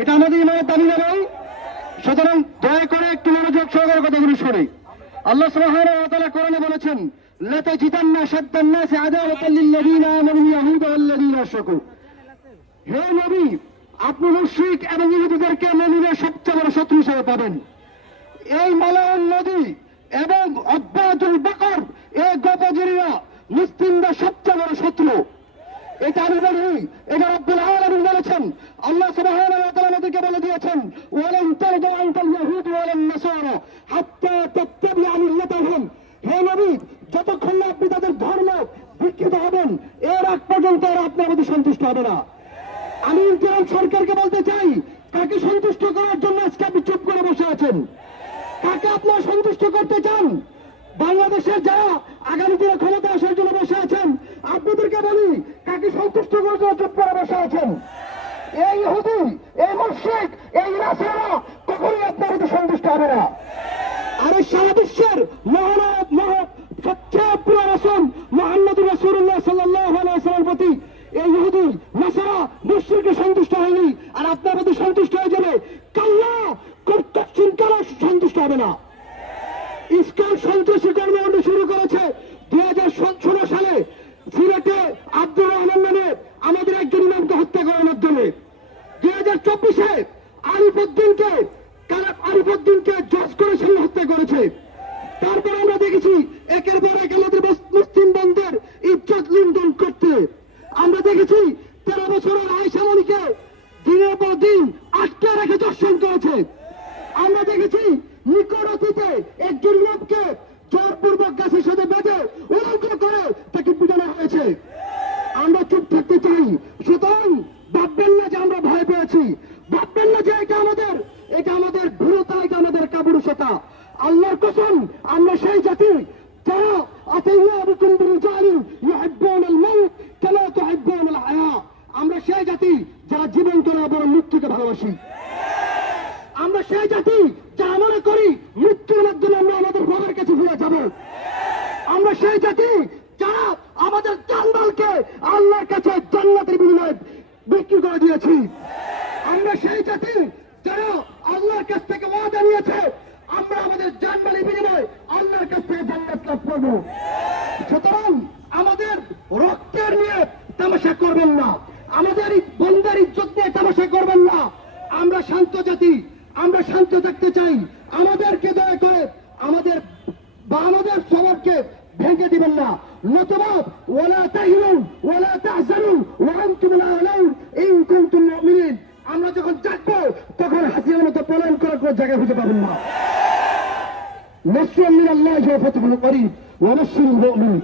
এটা আমাদের ইমানের দাবি না ভাই। সুতরাং দয়া করে একটু মনোযোগ সহকারে কথাগুলো শুনে। আল্লাহ সুবহানাহু কোরআনে বলেছেন হে এবং সবচেয়ে বড় শত্রু এই নদী এবং বাকর, এই সবচেয়ে বড় শত্রু। এটা আমি বলি, এটা বলেছেন, আল্লাহ ওয়া তাআলা আমাদেরকে বলে দিয়েছেন ওয়ালান তারদা আনকাল ইয়াহুদ ওয়ালান নাসারা হাত্তা তাত্তাবিআ মিল্লাতাহুম হে নবী যতক্ষণ না আপনি তাদের ধর্ম দীক্ষিত হবেন। এর আগ পর্যন্ত এরা আপনার প্রতি সন্তুষ্ট হবে না। আমি ইন্টারাম সরকারকে বলতে চাই, কাকে সন্তুষ্ট করার জন্য আজকে আপনি চুপ করে বসে আছেন? কাকে আপনারা সন্তুষ্ট করতে চান? বাংলাদেশের যারা আগামী দিনে ক্ষমতা আসার জন্য বসে আছেন, আপনাদেরকে বলি, কাকে সন্তুষ্ট করার জন্য চুপ করে বসে আছেন? এই ইহুদি এই মুশরিক, এই নাসারা, কখনোই আপনার প্রতি সন্তুষ্ট হবে না। আর এই সারা বিশ্বের মহানব মহা সবচেয়ে প্রিয় রসুল মোহাম্মদ রসুল্লাহ সাল্লাহ প্রতি এই ইহুদি, নাসারা মুশরিকে সন্তুষ্ট হয়নি। আর আপনার প্রতি সন্তুষ্ট হয়ে যাবে কাল্লা কর্তৃন কারও সন্তুষ্ট হবে না। ইস্কন সন্ত্রাসী কর্মকাণ্ড শুরু করেছে দুই হাজার ষোলো সালে। সিলেটে আব্দুর রহমান নামে আমাদের একজন ইমামকে হত্যা করার মাধ্যমে। দুই হাজার চব্বিশে আরিফুদ্দিনকে আরিফুদ্দিনকে জজ করে হত্যা করেছে তারপর আমরা দেখেছি একের পর এক আমাদের মুস- মুসলিম বন্ধের ইজ্জত লুণ্ঠন করতে আমরা দেখেছি তেরো বছরের আয়সামণিকে দিনের পর দিন আটকে রেখে করেছে আমরা দেখেছি নিকট অতীতে একজন লোককে জোরপূর্বক গাছের সাথে বেঁধে উলঙ্গ করে তাকে পিটানো হয়েছে। আমরা চুপ থাকতে চাই। সুতরাং ভাববেন না যে আমরা ভয় পেয়েছি। ভাববেন না যে এটা আমাদের এটা আমাদের ভীরতা এটা আমাদের কাপুরুষতা। আল্লাহর কসম, আমরা সেই জাতি, যারা আমরা সেই জাতি, যারা জীবনকে না, বরং মৃত্যুকে ভালোবাসি। আমরা সেই জাতি যারা মনে করি, মৃত্যুর মাধ্যমে আমরা আমাদের বাবার কাছে ফিরে যাব। আমরা সেই জাতি যারা আমাদের জানমালকে আল্লাহর কাছে জান্নাতের বিনিময়ে বিক্রি করে দিয়েছি। আমরা সেই জাতি যারা আল্লাহর কাছ থেকে ওয়াদা নিয়েছে, আমরা আমাদের জানমালের বিনিময়ে আল্লাহর কাছ থেকে জান্নাত লাভ করব। সুতরাং আমাদের রক্তের নিয়ে তামাশা করবেন না। আমাদের এই বন্ধার ইজ্জত নিয়ে তামাশা করবেন না। আমরা শান্ত জাতি আমরা শান্ত থাকতে চাই আমাদেরকে দয়া করে আমাদের বা আমাদের সবারকে ভেঙে দিবেন না নতুবা ওলা তাহিনুন ওলা তাহজানুন ওয়া আনতুম লা আলাউন ইন কুনতুম মুমিনিন আমরা যখন জাগবো তখন হাসিনার মতো পলায়ন করার কোনো জায়গা খুঁজে পাবেন না نصر من الله وفتح قريب ونصر المؤمنين